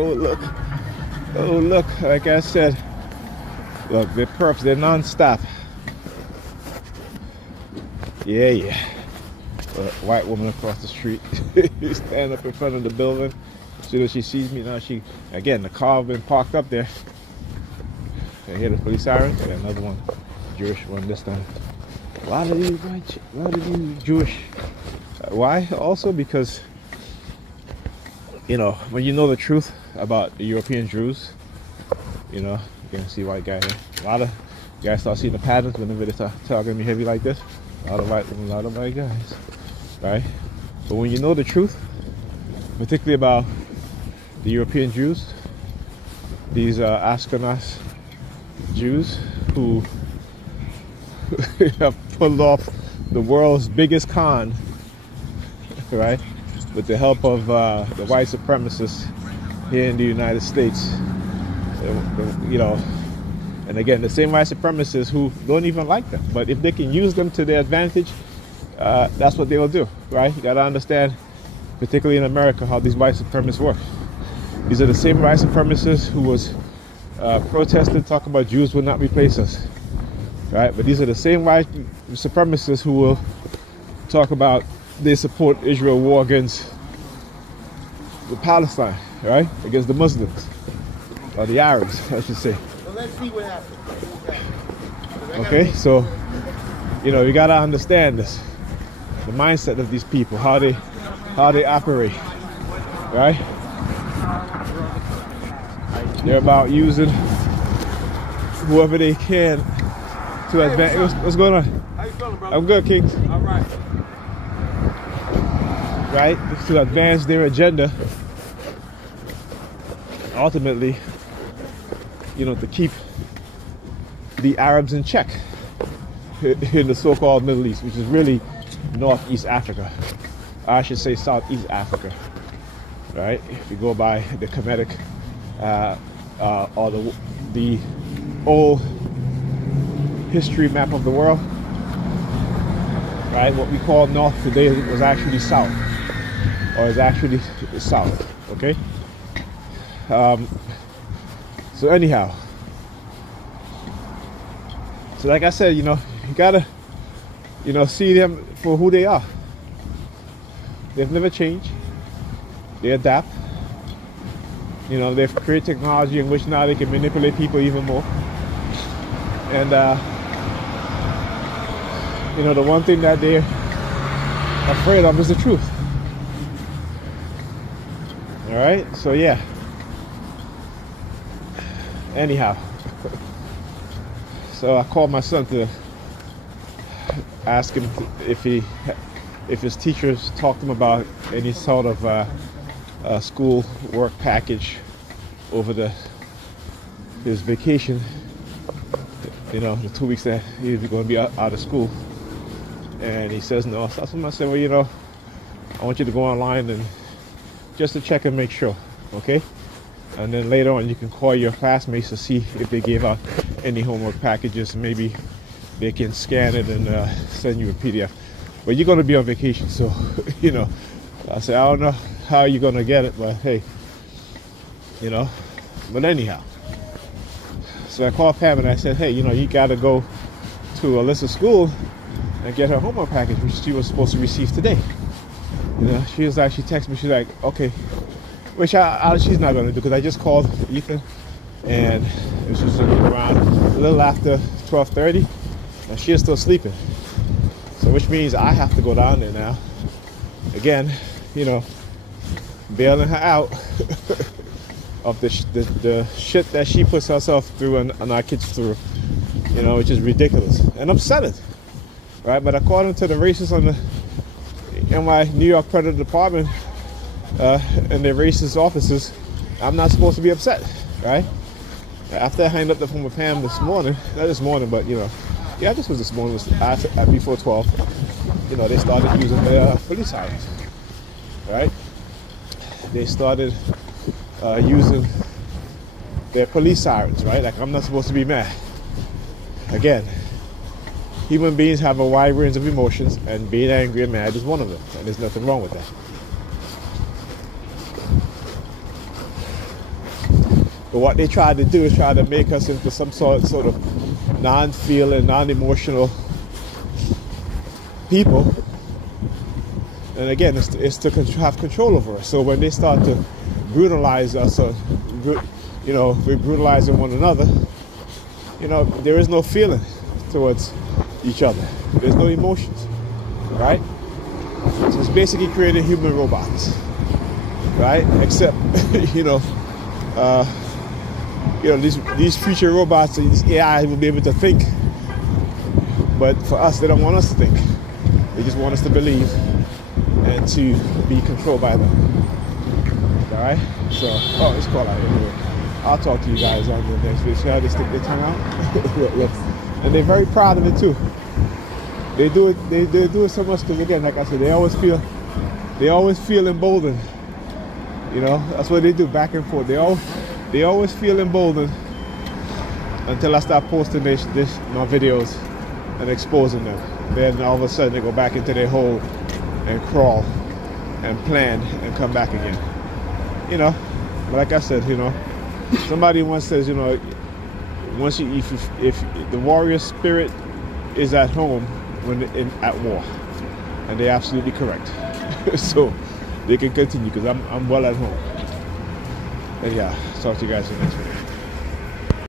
Oh look, oh look, like I said, look, they're perps, they're non-stop. Yeah. A white woman across the street, stand up in front of the building. As soon as she sees me, now again, the car been parked up there. I hear the police sirens. I got another one, Jewish one this time. A lot of these Jewish. Why? Also because, you know, when you know the truth about the European Jews, you know, you can see white guy here. A lot of guys start seeing the patterns whenever they start talking to me heavy like this. A lot of white guys, right? But when you know the truth, particularly about the European Jews, these Ashkenaz Jews who have pulled off the world's biggest con, right, with the help of the white supremacists here in the United States, you know, and again, the same white supremacists who don't even like them, but if they can use them to their advantage, that's what they will do, right? You gotta understand, particularly in America, how these white supremacists work. These are the same white supremacists who was protesting, talking about Jews will not replace us, right? But these are the same white supremacists who will talk about they support Israel war against Palestine, right? Against the Muslims, or the Arabs, I should say. Well, let's see what happens. Okay, so, you know, you gotta understand this, the mindset of these people, how they operate, right? They're about using whoever they can to advance. What's going on? How you feeling, brother? I'm good, Kings. All right. Right? To advance their agenda. Ultimately, you know, to keep the Arabs in check in the so-called Middle East, which is really Northeast Africa. I should say Southeast Africa, right? If you go by the Kemetic or the old history map of the world, right? What we call North today was actually South, or is actually South, okay? So anyhow, so like I said, you know, you gotta, you know, see them for who they are. They've never changed. They adapt. You know, they've created technology in which now they can manipulate people even more. And, you know, the one thing that they're afraid of is the truth. All right? So, yeah. Anyhow. So I called my son to ask him if his teachers talked to him about any sort of school work package over his vacation, you know, the 2 weeks that he's going to be out of school. And he says no. So I said, well, you know, I want you to go online and just to check and make sure, okay? And then later on you can call your classmates to see if they gave out any homework packages. Maybe they can scan it and send you a PDF. But you're going to be on vacation, so, you know, I said, I don't know how you're going to get it, but hey, you know. But anyhow, so I called Pam and I said, hey, you know, you got to go to Alyssa's school and get her homework package, which she was supposed to receive today. You know, she texted me, she's like, okay, which she's not going to do, because I just called Ethan and it was just around a little after 12:30 and she is still sleeping. So which means I have to go down there now. Again, you know, bailing her out of the shit that she puts herself through and our kids through, you know, which is ridiculous and upsetting, right? But according to the racists on the New York Predator Department and their racist officers, I'm not supposed to be upset, right? After I hanged up the phone with Pam this morning, not this morning, but you know, yeah, this was this morning, was before 12, you know, they started using their police sirens, right? They started using their police sirens, right? Like, I'm not supposed to be mad. Again, human beings have a wide range of emotions, and being angry and mad is one of them, and there's nothing wrong with that. But what they try to do is try to make us into some sort of non-feeling, non-emotional people. And again, it's to have control over us. So when they start to brutalize us, or we're brutalizing one another, there is no feeling towards each other. There's no emotions, right? So it's basically creating human robots, right? Except, these future robots, these AI will be able to think. But for us, they don't want us to think. They just want us to believe and to be controlled by them. All right? So, it's called out anyway. I'll talk to you guys on the next video. See how they stick their tongue out? Look. And they're very proud of it too. They do it so much because, again, like I said, they always feel emboldened. That's what they do, back and forth. They always feel emboldened until I start posting my videos and exposing them. Then all of a sudden they go back into their hole and crawl and plan and come back again. But like I said, somebody once says, if the warrior spirit is at home when at war, and they're absolutely correct. So they can continue because I'm well at home. And yeah, talk to you guys in the next video.